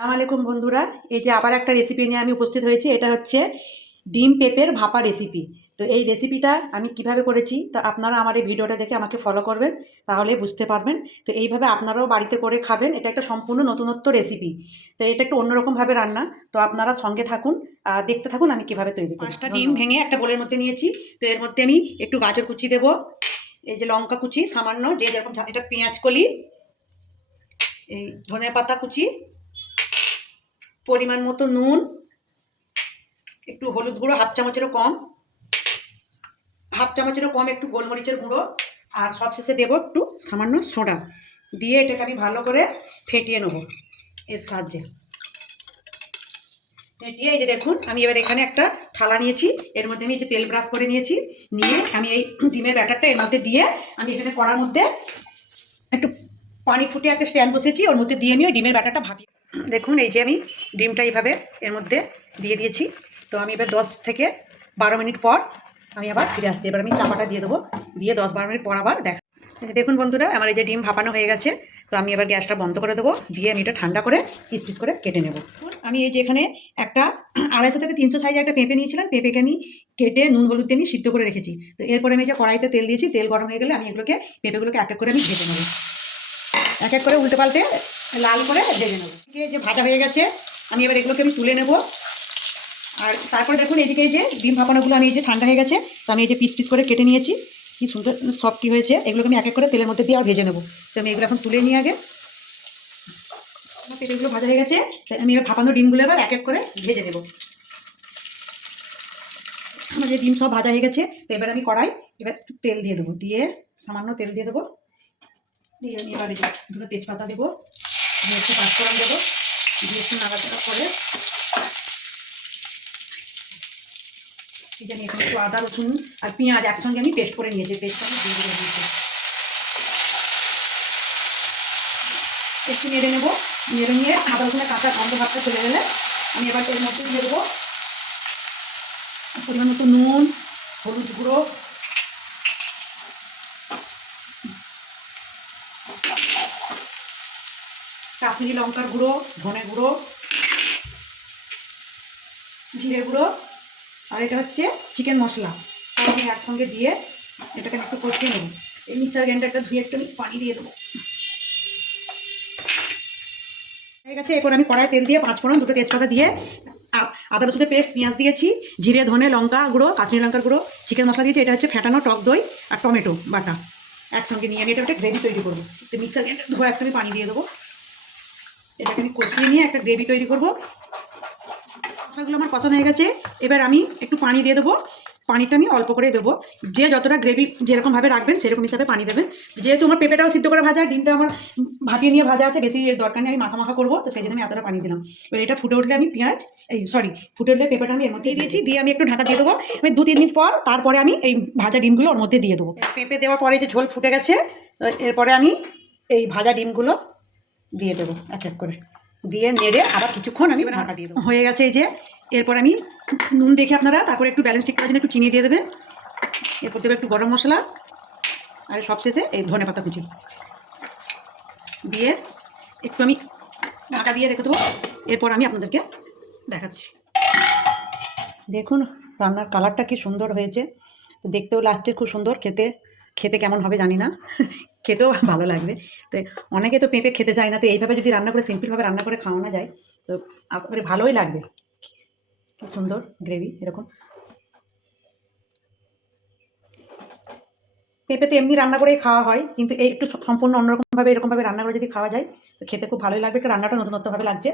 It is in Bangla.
আসসালামু আলাইকুম বন্ধুরা, এই যে আবার একটা রেসিপি নিয়ে আমি উপস্থিত হয়েছি। এটা হচ্ছে ডিম পেঁপের ভাপা রেসিপি। তো এই রেসিপিটা আমি কিভাবে করেছি তা আপনারা আমার এই ভিডিওটা দেখে আমাকে ফলো করবেন, তাহলে বুঝতে পারবেন। তো এইভাবে আপনারাও বাড়িতে করে খাবেন। এটা একটা সম্পূর্ণ নতুনত্ব রেসিপি। তো এটা একটু অন্যরকমভাবে রান্না। তো আপনারা সঙ্গে থাকুন আর দেখতে থাকুন আমি কিভাবে তৈরি করি। 5টা ডিম ভেঙে একটা বোলের মধ্যে নিয়েছি। তো এর মধ্যে আমি একটু গাজর কুচি দেব, এই যে লঙ্কা কুচি সামান্য, যে যেরকম এটা পেঁয়াজ কলি, এই ধনে পাতা কুচি, পরিমাণ মতো নুন, একটু হলুদ গুঁড়ো হাফ চামচেরও কম একটু গোলমরিচের গুঁড়ো, আর সবশেষে দেবো একটু সামান্য সোডা দিয়ে এটাকে আমি ভালো করে ফেটিয়ে নেব এর সাহায্যে। ফেটিয়ে এই যে দেখুন, আমি এবার এখানে একটা থালা নিয়েছি, এর মধ্যে আমি এই যে তেল ব্রাশ করে নিয়েছি, নিয়ে আমি এই ডিমের ব্যাটারটা এর মধ্যে দিয়ে আমি এখানে কড়ার মধ্যে একটু পানি ফুটে একটা স্ট্যান্ড বসেছি, ওর মধ্যে দিয়ে আমি ওই ডিমের ব্যাটারটা ভাপি। দেখুন এই যে আমি ডিমটা এইভাবে এর মধ্যে দিয়ে দিয়েছি। তো আমি এবার 10 থেকে 12 মিনিট পর আমি আবার ফিরে আসছি। এবার আমি চাপাটা দিয়ে দেবো, দিয়ে 10-12 মিনিট পর আবার দেখুন বন্ধুরা, আমার এই যে ডিম ভাপানো হয়ে গেছে। তো আমি এবার গ্যাসটা বন্ধ করে দেবো, দিয়ে আমি এটা ঠান্ডা করে পিস পিস করে কেটে নেব। আমি এই যে এখানে একটা 250 থেকে 300 সাইজের একটা পেঁপে নিয়েছিলাম। পেঁপেকে আমি কেটে নুন হলুদ দিয়ে আমি সিদ্ধ করে রেখেছি। তো এরপরে আমি যে কড়াইতে তেল দিয়েছি, তেল গরম হয়ে গেলে আমি পেঁপেগুলোকে এক এক করে আমি ভেজে নেবো, এক এক করে উল্টে পাল্টে লাল করে ভেজে নেবো। যে ভাজা হয়ে গেছে, আমি এবার এগুলোকে আমি তুলে নেব। আর তারপরে দেখুন এইদিকে এই যে ডিম ভাপানোগুলো আমি এই যে ঠান্ডা হয়ে গেছে, তো আমি এই যে পিস পিস করে কেটে নিয়েছি, কি সুন্দর সফটি হয়েছে। এগুলোকে আমি এক এক করে তেলের মধ্যে দিয়ে আর ভেজে নেবো। তো আমি এগুলো এখন তুলে নিয়ে আগে, আমার পেঁপেগুলো ভাজা হয়ে গেছে, আমি এবার ভাপানো ডিমগুলো এবার এক এক করে ভেজে নেবো। আমার যে ডিম সব ভাজা হয়ে গেছে, তো এবার আমি এবার একটু তেল দিয়ে দেবো, দিয়ে সামান্য তেল দিয়ে দেবো, দিয়ে আমি এবার দুটো তেজপাতা দেবো, দিয়ে একটু পাঁচফোড়ন দেবো, দিয়ে একটু নাড়াচাড়া করে এখানে একটু আদা রসুন আর পেঁয়াজ একসঙ্গে আমি পেস্ট করে নিয়েছি, পেস্টটা আমি দিয়ে দিয়েছি। একটু নেড়ে নেবো, নেড়ে নিয়ে আদা রসুনের কাঁচা গন্ধ ভাবটা চলে গেলে আমি এবার এর মধ্যে দিয়ে দেবো পরিমাণ মতো নুন, হলুদ গুঁড়ো, কাশ্মীরি লঙ্কার গুঁড়ো, ধনে গুঁড়ো, জিরে গুঁড়ো, আর এটা হচ্ছে চিকেন মশলা। আমি একসঙ্গে দিয়ে এটাকে একটু কষিয়ে নেব। এই মিক্সার গ্রাইন্ডারটা ধুয়ে একটু পানি দিয়ে দেবো। হয়ে গেছে, এরপর আমি কড়াই তেল দিয়ে পাঁচফোড়ন, দুটো তেজপাতা দিয়ে আদা রসুনের পেস্ট, পেঁয়াজ দিয়েছি, জিরে ধনে লঙ্কা গুঁড়ো, কাশ্মীরি লঙ্কার গুঁড়ো, চিকেন মশলা দিয়েছি। এটা হচ্ছে ফেটানো টক দই আর টমেটো বাটা একসঙ্গে নিয়ে আমি এটা একটা গ্রেভি তৈরি করবো। তো মিক্সার গ্রাইন্ডার ধোয়া একটা আমি পানি দিয়ে দেবো, এটাকে আমি কষিয়ে নিয়ে একটা গ্রেভি তৈরি করবো। মশলাগুলো আমার কষানো হয়ে গেছে, এবার আমি একটু পানি দিয়ে দেবো। পানিটা আমি অল্প করে দেবো, যে যতটা গ্রেভি যেরকমভাবে রাখবেন সেরকম হিসাবে পানি দেবেন। যেহেতু আমার পেঁপেটাও সিদ্ধ করে ভাজা, ডিমটা আমার ভাপিয়ে নিয়ে ভাজা আছে, বেশি দরকার নেই, আমি মাখা মাখা করবো, তো সেই জন্য আমি এতটা পানি দিলাম। এবার এটা ফুটে উঠলে আমি ফুটে উঠলে পেঁপেটা আমি এর মধ্যে দিয়েছি, দিয়ে আমি একটু ঢাকা দিয়ে দেবো। আমি 2-3 মিনিট পর তারপরে আমি এই ভাজা ডিমগুলো ওর মধ্যে দিয়ে দেবো। পেঁপে দেওয়ার পরে যে ঝোল ফুটে গেছে, এরপরে আমি এই ভাজা ডিমগুলো দিয়ে দেবো এক এক করে, দিয়ে নেড়ে আবার কিছুক্ষণ আমি ঢাকা দিয়ে দেবো। হয়ে গেছে এই যে, এরপর আমি নুন দেখে আপনারা তারপরে একটু ব্যালেন্স ঠিক করার জন্য একটু চিনি দিয়ে দেবেন। এরপর দেবে একটু গরম মশলা, আর সবশেষে এই ধনে পাতা কুচি দিয়ে একটু আমি ঢাকা দিয়ে রেখে দেবো। এরপর আমি আপনাদেরকে দেখাচ্ছি। দেখুন রান্নার কালারটা কি সুন্দর হয়েছে, তো দেখতেও লাগছে খুব সুন্দর, খেতে খেতে কেমন হবে জানি না, খেতেও ভালো লাগবে। তো অনেকে তো পেঁপে খেতে চায় না, তো এইভাবে যদি রান্না করে সিম্পলভাবে রান্না করে খাওয়ানো যায় তো আপনাদের ভালোই লাগবে। কি সুন্দর গ্রেভি, এরকম পেঁপে তো এমনি রান্না করেই খাওয়া হয়, কিন্তু এই একটু সম্পূর্ণ অন্যরকমভাবে এরকমভাবে রান্না করে যদি খাওয়া যায় তো খেতে খুব ভালোই লাগবে। রান্নাটা নতুনত্বভাবে লাগছে।